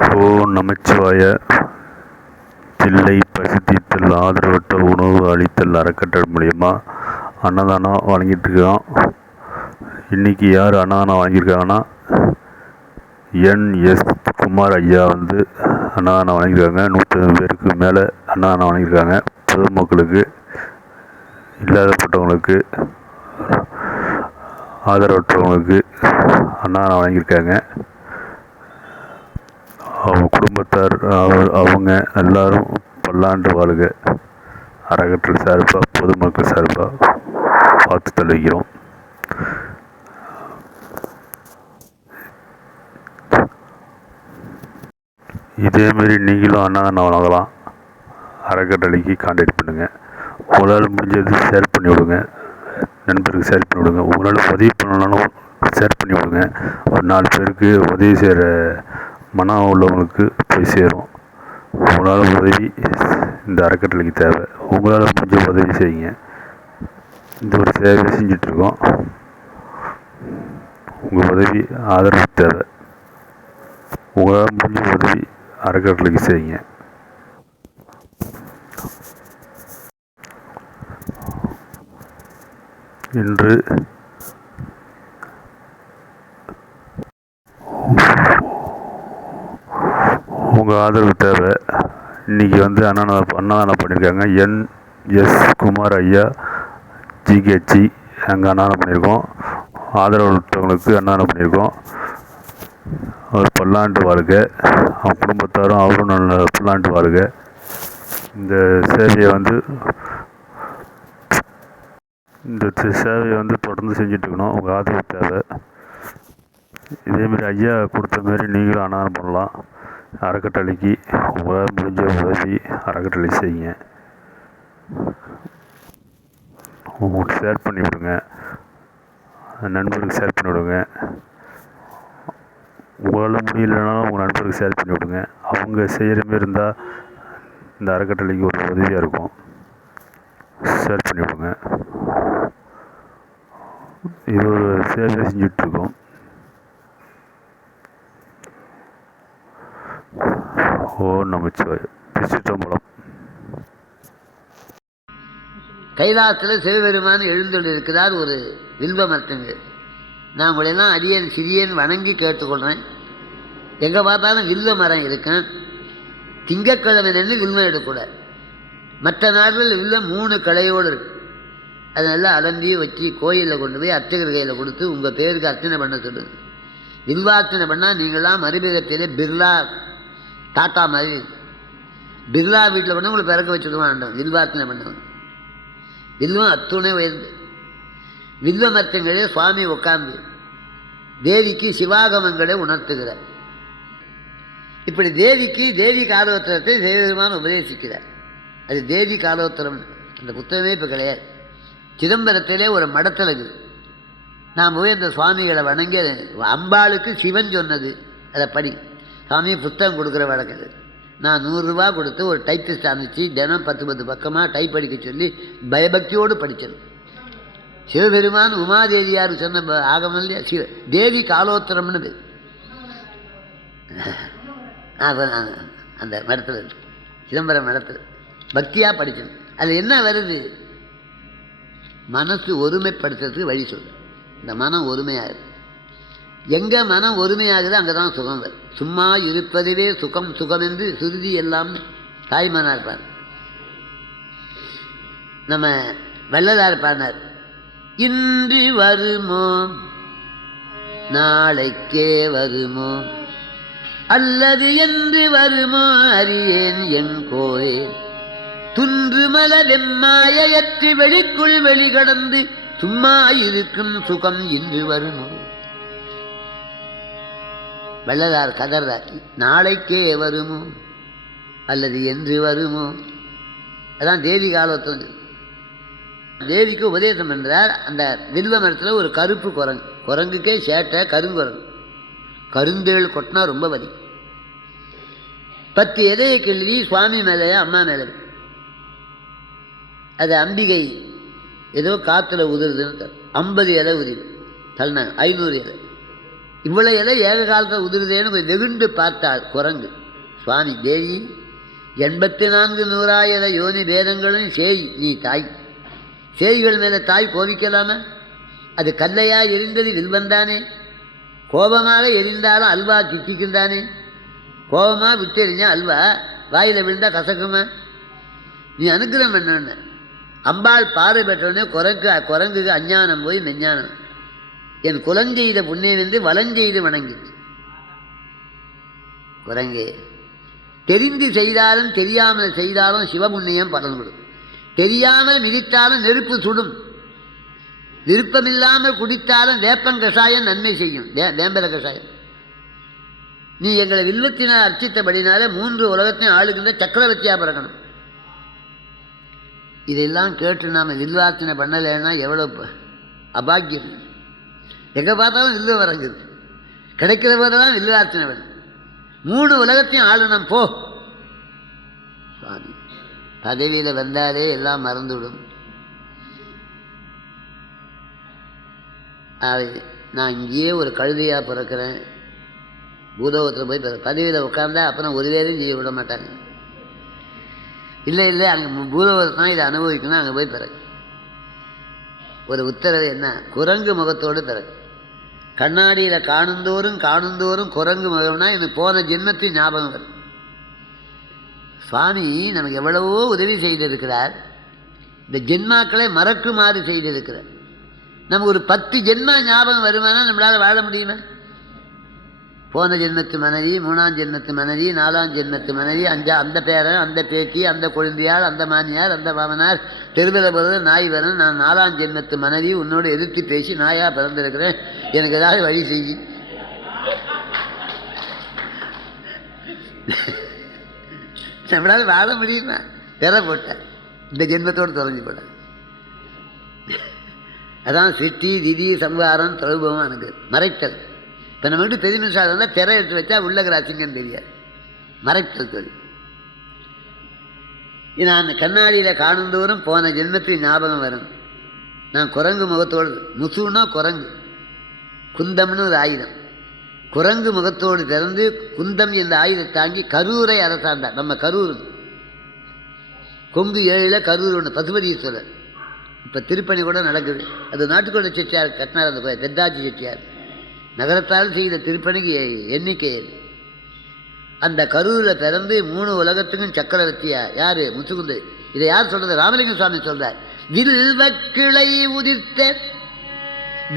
ஓம் நமச்சிவாய. தில்லை பசித்தீர்த்தல் ஆதரவற்ற உணவு அளித்தல் அறக்கட்டளை மூலயமா அன்னதானம் வழங்கிட்டு இருக்கோம். இன்றைக்கி யார் அன்னதானம் வாங்கியிருக்காங்கன்னா என்.எஸ். குமார் ஐயா அன்னதானம் வழங்கியிருக்காங்க. 150 பேருக்கு மேலே அன்னதானம் வழங்கியிருக்காங்க. பொதுமக்களுக்கு, இல்லாதப்பட்டவங்களுக்கு, ஆதரவற்றவங்களுக்கு அன்னதானம் வழங்கியிருக்காங்க. அவங்க குடும்பத்தார் அவங்க எல்லாரும் பல்லாண்டு வாழ்க. அறக்கட்டளை சார்பாக, பொதுமக்கள் சார்பாக பார்த்து தெரிவிக்கிறோம். இதேமாரி நீங்களும் அன்னதானம் வழங்கலாம். அறக்கட்டளைக்கு கான்டாக்ட் பண்ணுங்கள். உங்களால் முடிஞ்சது ஷேர் பண்ணி விடுங்க, நண்பருக்கு ஷேர் பண்ணி விடுங்க. உங்களால் உதவி பண்ணலாலும் ஷேர் பண்ணி விடுங்க. ஒரு 4 பேருக்கு உதவி செய்கிற மனம் உள்ளவங்களுக்கு போய் சேரும். உங்களால் உதவி இந்த அறக்கட்டளைக்கு தேவை. உங்களால் முடிஞ்ச உதவி செய்யுங்க. இந்த ஒரு சேவை செஞ்சிட்ருக்கோம். உங்கள் உதவி ஆதரவு தேவை. உங்களால் முடிஞ்ச உதவி அறக்கட்டளைக்கு செய்யுங்க. இன்று உங்கள் ஆதரவு தேவை. இன்றைக்கி அன்னதானம் பண்ணியிருக்காங்க. என்.எஸ். குமார் ஐயா ஜிஹெச்சி அங்கே அன்னதானம் பண்ணியிருக்கோம். ஆதரவற்றவங்களுக்கு அன்னதானம் பண்ணியிருக்கோம். அவர் பல்லாண்டு வாழ்க. அவங்க குடும்பத்தாரும் அவரும் நல்ல பல்லாண்டு வாழ்க. இந்த சேவையை தொடர்ந்து செஞ்சிட்ருக்கணும். உங்கள் ஆதரவு தேவை. இதேமாரி ஐயா கொடுத்த மாரி நீங்களும் அன்னதானம் பண்ணலாம். அறக்கட்டளைக்கு உங்களால் முடிஞ்ச உதவி அறக்கட்டளை செய்யுங்க. உங்களுக்கு ஷேர் பண்ணி விடுங்க, நண்பருக்கு ஷேர் பண்ணி விடுங்க. உங்களால் முடியலனாலும் உங்கள் நண்பருக்கு ஷேர் பண்ணி விடுங்க. அவங்க செய்கிற மாரி இருந்தால் இந்த அறக்கட்டளைக்கு ஒரு உதவியாக இருக்கும். ஷேர் பண்ணி விடுங்க. இது ஒரு சேவை செஞ்சிட்ருக்கோம். ஓம் நமச்சிவாய. திருச்சிற்றம்பலம். கைலாசத்தில் சிவபெருமான் எழுந்தொண்டிருக்கிறார் ஒரு வில்வ மரத்துங்க. நான் உங்களெல்லாம் அடியேன் சிறியேன் வணங்கி கேட்டுக்கொள்கிறேன். எங்கே பார்த்தாலும் வில்வ மரம் இருக்கும். திங்கக்கிழமை நின்று வில்வம் எடுக்கக்கூடாது. மற்ற நாட்களில் வில்வம் 3 களையோடு இருக்கு. அதெல்லாம் அலம்பி வச்சு கோயிலில் கொண்டு போய் அர்ச்சகர் கையில் கொடுத்து உங்கள் பேருக்கு அர்ச்சனை பண்ண சொல்லுங்க. வில்வார்ச்சனை பண்ணால் நீங்களாம் மறுபிறப்பிலே பிர்லா டாட்டா மாதிரி பிர்லா வீட்டில் பண்ண உங்களை பிறக்க வச்சுடுவான். வில்வார்ச்சனை பண்ணவங்க வில்வம் அத்துணை உயர்ந்து வில்வ மரத்தங்களே சுவாமி உட்கார்ந்து தேவிக்கு சிவாகமங்களை உணர்த்துகிறார். இப்படி தேவி காலோத்தரத்தை தேவபெருமான் உபதேசிக்கிறார். அது தேவி காலோத்தரம். அந்த புத்தகமே இப்போ கிடையாது. சிதம்பரத்திலே ஒரு மடத்தில் இருக்குது. நான் போய் அந்த சுவாமிகளை வணங்கி அம்பாளுக்கு சிவன் சொன்னது அதை படி. சுவாமி புத்தகம் கொடுக்குற வழக்கு. நான் 100 ரூபா கொடுத்து ஒரு டைப்பிஸ்ட் அமைச்சு தினம் 10 பக்கமாக டைப் அடிக்க சொல்லி பயபக்தியோடு படித்தது. சிவபெருமான் உமாதேவியார் சொன்ன ஆகமம் இல்லையா, தேவி காலோத்தரம்னு பேர். அந்த மடத்தில் சிதம்பரம் மடத்தில் பக்தியாக படித்தது. அதில் என்ன வருது? மனசு ஒருமைப்படுத்துறதுக்கு வழி சொல்லு. இந்த மனம் ஒருமையாகுது. எங்கே மனம் ஒருமையாகுது அங்கே தான் சுகம் வரும். சும்மா இருப்பதுவே சுகம் சுகம் என்று சுருதி எல்லாம் தாய்மானார் இருப்பார். நம்ம வள்ளலார் பாடினார். இன்று வருமோ நாளைக்கே வருமோ அல்லது என்று வருமோ அறியேன் என் கோயில் துன்று மல வெம்மாயற்று வெளிக்குள் வெளிகடந்து சும்மா இருக்கும் சுகம் இன்று வருமோ. வள்ளலார் கதர்றாக்கி நாளைக்கே வருமோ அல்லது என்று வருமோ. அதான் தேவி காலோத்தம். தேவிக்கு உபதேசம் என்றார். அந்த வில்வ மரத்தில் ஒரு கருப்பு குரங்கு. குரங்குக்கே சேட்டை கருங்குரங்கு. கருந்தேள் கொட்டினா ரொம்ப வலி. 10 எதையை கிள்ளி சுவாமி மேலேயா அம்மா மேலே அது அம்பிகை ஏதோ காற்றுல உதிருதுன்னு 50 இலை உதிரு தள்ளினாங்க. 500 இலை இவ்வளவு இலை ஏக காலத்தில் உதிருதேன்னு கொஞ்சம் வெகுண்டு பார்த்தாள் குரங்கு. சுவாமி தேவி 84 நூறாயிர யோனி வேதங்களும் சேய் நீ தாய். சேய்கள் மேலே தாய் கோபிக்கலாமா? அது கல்லையாக எரிந்தது வில்வந்தானே. கோபமாக எரிந்தாலும் அல்வா கிச்சிக்குந்தானே. கோபமாக விட்டு எறிஞ்சா அல்வா வாயில் விழுந்தா கசக்குமா? நீ அனுகிரகம் பண்ண. அம்பாள் பார்வை பெற்றோடனே குரங்குக்கு அஞ்ஞானம் போய் மெஞ்ஞானம். என் குலஞ்செய்த புண்ணியம் என்று வலஞ்செய்து வணங்கிச்சு. குரங்கே தெரிந்து செய்தாலும் தெரியாமல் செய்தாலும் சிவபுண்ணியம் பலன் கொடும். தெரியாமல் மிதித்தாலும் நெருப்பு சுடும். விருப்பமில்லாமல் குடித்தாலும் வேப்பம் கஷாயம் நன்மை செய்யும். வேம்பல கஷாயம். நீ எங்களை வில்வத்தினால் அர்ச்சித்தபடினால 3 உலகத்தையும் ஆளுகின்ற சக்கரவர்த்தியா பிறக்கணும். இதெல்லாம் கேட்டு நாம் வில்வார்த்தனை பண்ணலைன்னா எவ்வளோ அபாக்கியம். எங்கே பார்த்தாலும் வில்வ வரங்குது. கிடைக்கிற போதெல்லாம் வில்வார்த்தனை பண்ண. 3 உலகத்தையும் ஆளுநம் போ. சுவாமி பதவியில் வந்தாலே எல்லாம் மறந்துவிடும். நான் இங்கேயே ஒரு கழுதையாக பிறக்கிறேன். பூதோகத்தில் போய் பதவியில் உட்கார்ந்தா அப்புறம் ஒரு வேலையும் செய்ய விட மாட்டாங்க. இல்லை அங்கே பூதோகத்தை தான் இதை அனுபவிக்கணும். அங்கே போய் பிறகு ஒரு உத்தரவு என்ன? குரங்கு முகத்தோடு பிறகு. கண்ணாடியில் காணுந்தோறும் குரங்கு முகம்னா எனக்கு போன ஜென்மத்தின் ஞாபகம் வரும். சுவாமி நமக்கு எவ்வளவோ உதவி செய்திருக்கிறார். இந்த ஜென்மாக்களை மறக்குமாறு செய்திருக்கிறார். நமக்கு ஒரு 10 ஜென்மா ஞாபகம் வருமானா நம்மளால் வாழ முடியுமா? போன ஜென்மத்து மனைவி, 3ஆம் ஜென்மத்து மனைவி, 4ஆம் ஜென்மத்து மனைவி, அந்த பேரன், அந்த பேக்கி, அந்த குழந்தையார், அந்த மாமியார், அந்த மாமனார், தெருவில் பிறகு நாய் வரேன். நான் 4ஆம் ஜென்மத்து மனைவி உன்னோடு எதிர்த்து பேசி நாயாக பிறந்திருக்கிறேன். எனக்கு ஏதாவது வழி செய்யி. நம்மளால் வாழ முடியுமா? பெற போட்டேன். இந்த ஜென்மத்தோடு தொலைஞ்சு போட்டேன். அதான் சிட்டி திதி சம்ஹாரம் தொழுபவம் எனக்கு மறைத்தல். இப்போ நம்ம வீட்டு பெரிய மின்சாரம் இருந்தால் திரை எடுத்து வச்சா உள்ள கிராச்சிங்கன்னு தெரியாது. மறைத்தல் தொழில். நான் கண்ணாடியில் காணுந்தோறும் போன ஜென்மத்தில் ஞாபகம் வரும். நான் குரங்கு முகத்தோடு, முசுன்னா குரங்கு, குந்தம்னு ஒரு ஆயுதம். குரங்கு முகத்தோடு திறந்து குந்தம் என்ற ஆயுதத்தை தாங்கி கரூரை அரசாண்டார். நம்ம கரூர் கொங்கு 7 கரூர் ஒன்று பசுபதீஸ்வரர். இப்போ திருப்பணி கூட நடக்குது. அது நாட்டுக்கோட்டை செட்டியார் கட்டினார். அந்த கோயில் தெத்தாச்சி செட்டியார் நகரத்தால் செய்த திருப்பணிக்கு எண்ணிக்கை. அந்த கரூரில் பிறந்து 3 உலகத்துக்கும் சக்கரவர்த்தியா யாரு? முத்துக்குந்து. இதை யார் சொல்றது? ராமலிங்க சுவாமி சொல்றார். வில்வக்கிளை உதிர்த்த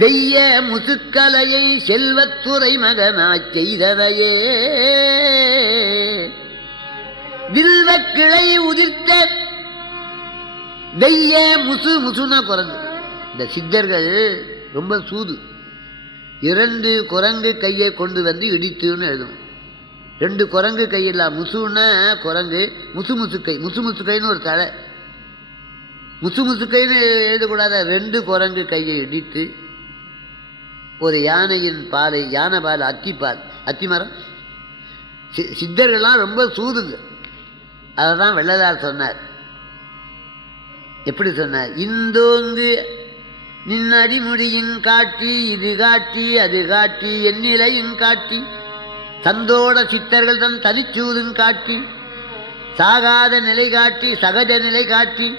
வெய்ய முசுக்கலையை செல்வத்துறை மகனாச் செய்தவையே. வில்வக்கிளை உதிர்த்த வெய்ய முசுனா குரங்கு. இந்த சித்தர்கள் ரொம்ப சூது. 2 குரங்கு கையை கொண்டு வந்து இடித்துன்னு எழுதணும். 2 குரங்கு கையில் முசுன்னா குரங்கு, முசுக்கைன்னு ஒரு தலை. முசுக்கைன்னு எழுதக்கூடாத. 2 குரங்கு கையை இடித்து ஒரு யானையின் பாலை, யானை பால், அத்தி மரம். சித்தர்கள்லாம் ரொம்ப சூதுங்க. அதை தான் வெள்ளதார் சொன்னார். எப்படி சொன்னார்? இந்தோங்கு நின் அடிமுடியின் காட்டி, இது காட்டி அது காட்டி, எந்நிலையும் காட்டி, தந்தோட சித்தர்கள் தன் தனிச்சூதும் காட்டி, சாகாத நிலை காட்டி, சகஜ நிலை காட்டி,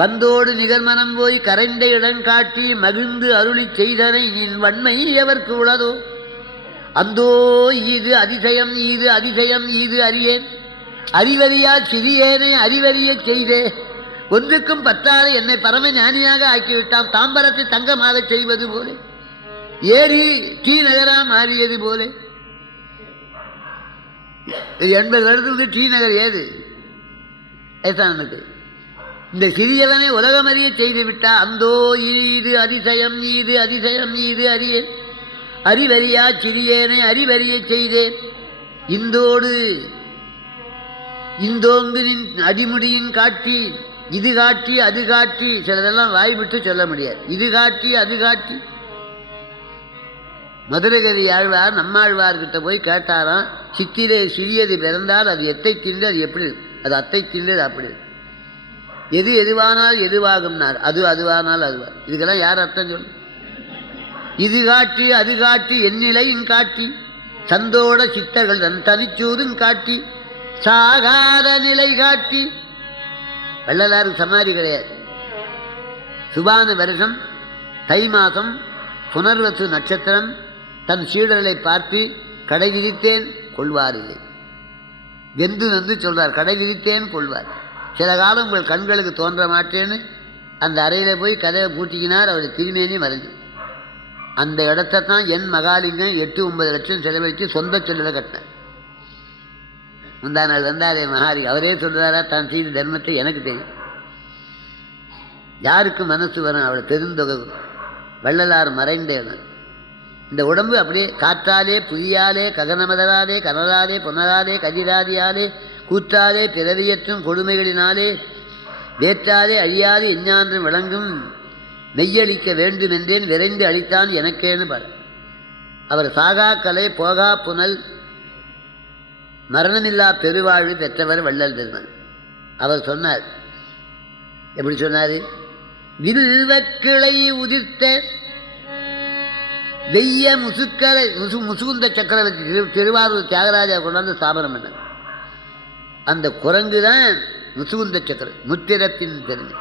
வந்தோடு நிகழ்மனம் போய் கரைந்த இடம் காட்டி, மகிழ்ந்து அருளி செய்தனை நின் வன்மை எவர்க்கு உளதோ? அந்தோ ஈது அதிசயம், ஈது அதிசயம், ஈது அறியேன். அறிவறியா சிறியேனை அறிவறிய செய்தே. ஒன்றுக்கும் பற்றாத என்னை பரம ஞானியாக ஆக்கிவிட்டான். தாம்பரத்தை தங்கமாக செய்வது போல, ஏறி டீ நகரா மாறியது போல. 80 வருடத்துக்கு டீ நகர் ஏது? ஏசானுக்கு இந்த சிறியவனை உலகமறிய செய்து விட்டா. அந்தோ ஈது அதிசயம், ஈது அதிசயம், ஈது அறியேன். அறிவறியா சிறியேனை அறிவறிய செய்தேன். இந்தோங்கு நின் அடிமுடியின் காட்டி, இது காட்டி அது காட்டி. சிலதெல்லாம் வாய் விட்டு சொல்ல முடியாது. இது காட்டி அது காட்டி. மதுரகவி ஆழ்வார் நம்மாழ்வார்கிட்ட போய் கேட்டாராம், சித்திரை சிறியது பிறந்தால் அது எத்தை தின்று அது எப்படி? அது அத்தை தின்று அப்படி. எது எதுவானால் எதுவாகும்னார். அதுவானால் அதுவா. இதுக்கெல்லாம் யார் அர்த்தம் சொல்லு? இது காட்டி அது காட்டி எந்நிலையும் காட்டி சந்தோட சித்தர்கள் தன் தனிச்சூதும் காட்டி சாகாத நிலை காட்டி. வள்ளலாருக்கு சமாதி கிடையாது. சுபான வருஷம் தை மாதம் புனர்வசு நட்சத்திரம் தன் சீடர்களை பார்த்து கடை விதித்தேன் கொள்வாரில்லை என்று வந்து சொல்றார். கடை விதித்தேன் கொள்வார். சில காலம் உங்கள் கண்களுக்கு தோன்ற மாட்டேன்னு அந்த அறையில் போய் கதையை பூட்டிக்கினார். அவர் திருமேனி மறைஞ்சு அந்த இடத்தை தான் என் மகாலிங்கம் 8-9 லட்சம் செலவழித்து சொந்த செல்லில் கட்டினார். முந்தா நாள் வந்தாரே மகாரி, அவரே சொல்றாரா தான் செய்த தர்மத்தை எனக்கு தெரியும். யாருக்கு மனசு வரும் அவளை பெருந்தொகை. வள்ளலார் மறைந்த இடம். இந்த உடம்பு அப்படியே காற்றாலே புலியாலே ககனமதராலே கனலாலே புனராலே கதிராதியாலே கூற்றாலே பிறவியற்றும் கொடுமைகளினாலே வேற்றாலே அழியாது எஞ்ஞான்றும் விளங்கும் மெய்யளிக்க வேண்டும் என்றேன் விரைந்து அளித்தான் எனக்கேன்னு பாரு. அவர் சாகா கலை போகா புனல் மரணமில்லா பெருவாழ்வு பெற்றவர் வள்ளல் பெருமான். அவர் சொன்னார், எப்படி சொன்னார்? வில்வக்கிளை உதிர்த்த வெய்ய முசுக்கரை முசுகுந்த சக்கரவர்த்தி திருவாரூர் தியாகராஜா கொண்டாந்து ஸ்தாபனம் பண்ணார். அந்த குரங்கு தான் முசுகுந்த சக்கரம், முத்திரத்தின் பெருமை.